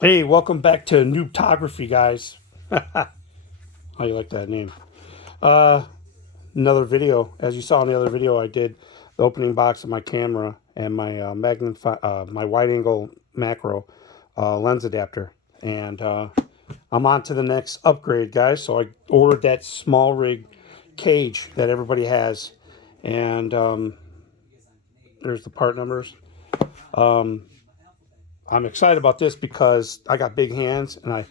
Hey, welcome back to Noobtography, guys. How you like that name? Uh, Another video. As you saw in the other video, I did the opening box of my camera and my my wide-angle macro lens adapter, and I'm on to the next upgrade, guys. So I ordered that SmallRig cage that everybody has, and there's the part numbers. I'm excited about this because I got big hands, and I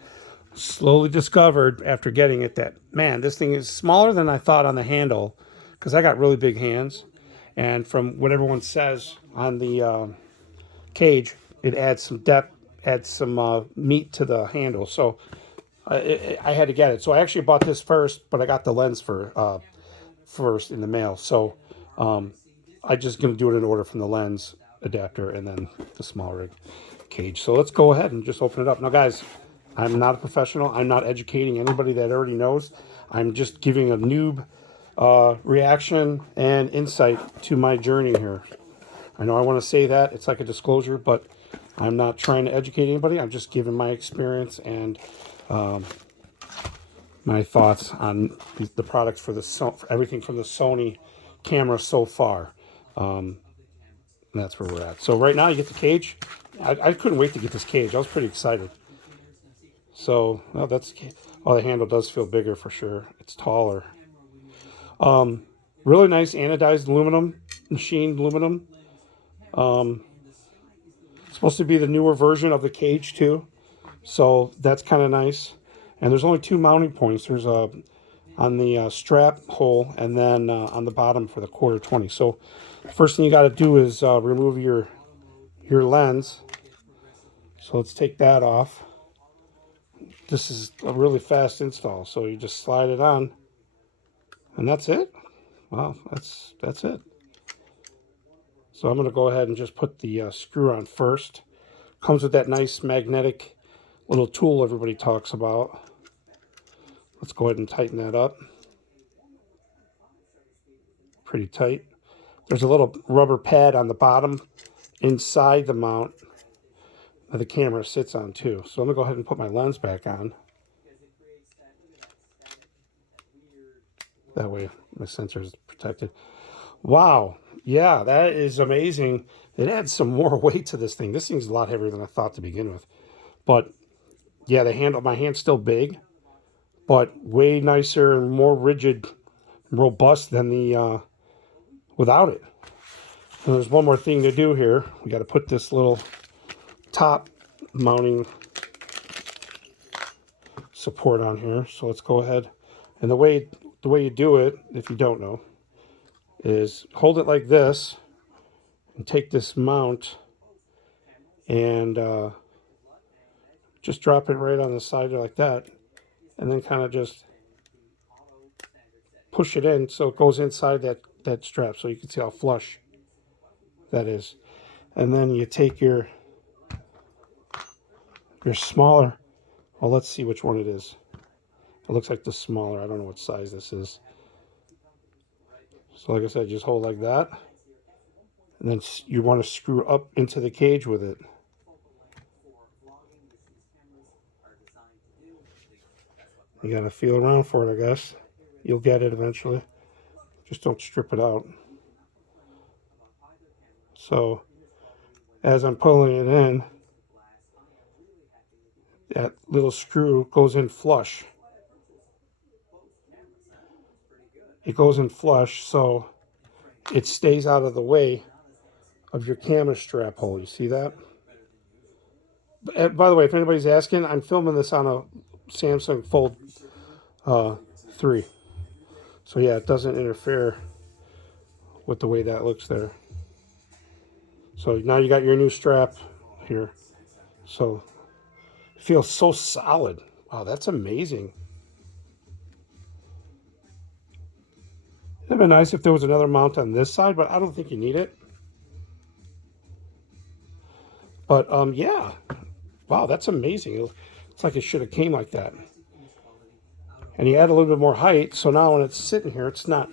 slowly discovered after getting it that, man, this thing is smaller than I thought on the handle because I got really big hands. And from what everyone says on the cage, it adds some depth, adds some meat to the handle. So I had to get it. So I actually bought this first, but I got the lens first in the mail. So I just going to do it in order from the lens adapter and then the SmallRig cage. So let's go ahead and just open it up. Now, guys, I'm not a professional. I'm not educating anybody that already knows. I'm just giving a noob reaction and insight to my journey here. I know I want to say that. It's like a disclosure, but I'm not trying to educate anybody. I'm just giving my experience and my thoughts on the products for for everything from the Sony camera so far. And that's where we're at. So right now you get the cage. I couldn't wait to get this cage. I was pretty excited. So, well, the handle does feel bigger for sure. It's taller. Really nice anodized aluminum, machined aluminum. Supposed to be the newer version of the cage too. So that's kind of nice. And there's only two mounting points. There's a on the strap hole and then on the bottom for the quarter 20. So the first thing you got to do is remove your lens. So let's take that off. This is a really fast install. So you just slide it on and that's it. Wow, that's it. So I'm going to go ahead and just put the screw on first. Comes with that nice magnetic little tool everybody talks about. Let's go ahead and tighten that up. Pretty tight. There's a little rubber pad on the bottom inside the mount that the camera sits on too. So I'm going to go ahead and put my lens back on. That way my sensor is protected. Wow. Yeah, that is amazing. It adds some more weight to this thing. This thing's a lot heavier than I thought to begin with. But yeah, my hand's still big, but way nicer and more rigid, robust than the without it. And there's one more thing to do here. We got to put this little top mounting support on here. So let's go ahead. And the way you do it, if you don't know, is hold it like this and take this mount and just drop it right on the side like that, and then kind of just push it in so it goes inside that strap, so you can see how flush that is. And then you take your smaller, well, let's see which one it is. It looks like the smaller. I don't know what size this is. So like I said, just hold like that, and then you want to screw up into the cage with it. You got to feel around for it, I guess. You'll get it eventually. Just don't strip it out. So as I'm pulling it in, that little screw goes in flush. It goes in flush so it stays out of the way of your camera strap hole. You see that? By the way, if anybody's asking, I'm filming this on a Samsung Fold 3. So yeah, it doesn't interfere with the way that looks there. So now you got your new strap here. So it feels so solid. Wow, that's amazing. It'd be nice if there was another mount on this side, but I don't think you need it. But yeah, wow, that's amazing. It's like it should have came like that. And you add a little bit more height, so now when it's sitting here, it's not,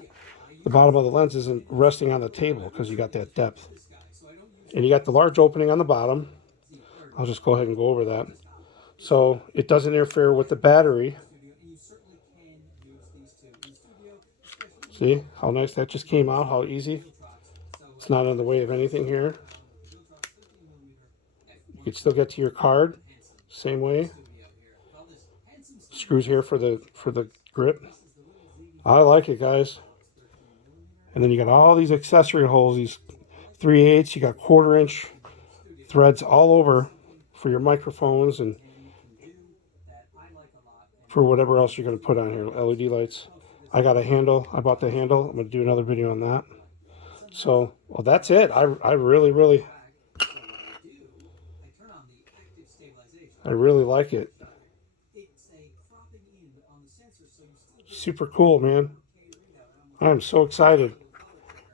the bottom of the lens isn't resting on the table because you got that depth. And you got the large opening on the bottom. I'll just go ahead and go over that. so it doesn't interfere with the battery. See how nice that just came out, how easy. It's not in the way of anything here. You can still get to your card same way. Screws here for the grip. I like it, guys. And then you got all these accessory holes, these 3/8. You got 1/4" threads all over for your microphones and for whatever else you're going to put on here. LED lights. I got a handle. I bought the handle. I'm going to do another video on that. So, well, that's it. I really like it. Super cool, man. I'm so excited.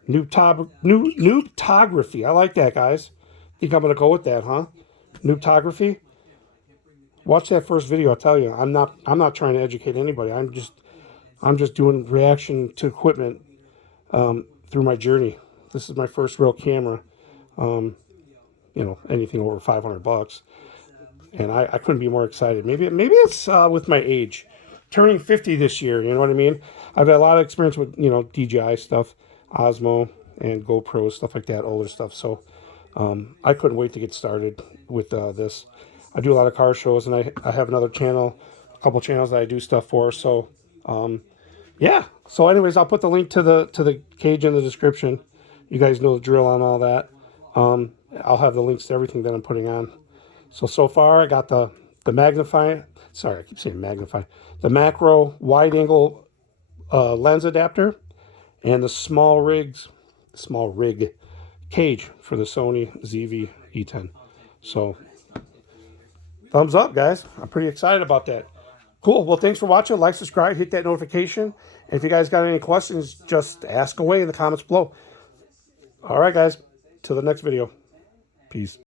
Noobtography. I like that, guys. Think I'm gonna go with that, huh? Noobtography. Watch that first video. I'll tell you. I'm not trying to educate anybody. I'm just doing reaction to equipment through my journey. This is my first real camera. You know, anything over $500, and I couldn't be more excited. Maybe it's with my age, turning 50 this year. You know what I mean? I've had a lot of experience with, you know, DJI stuff, Osmo, and GoPro, stuff like that, older stuff. So I couldn't wait to get started with this. I do a lot of car shows, and I have another channel, a couple channels that I do stuff for. So yeah. So anyways, I'll put the link to the cage in the description. You guys know the drill on all that. I'll have the links to everything that I'm putting on. So far I got the magnifying. Sorry, I keep saying magnify. The macro wide angle lens adapter, and the SmallRig cage for the Sony ZV-E10. So thumbs up, guys. I'm pretty excited about that. Cool. Well, thanks for watching. Like, subscribe, hit that notification. And if you guys got any questions, just ask away in the comments below. All right, guys. Till the next video. Peace.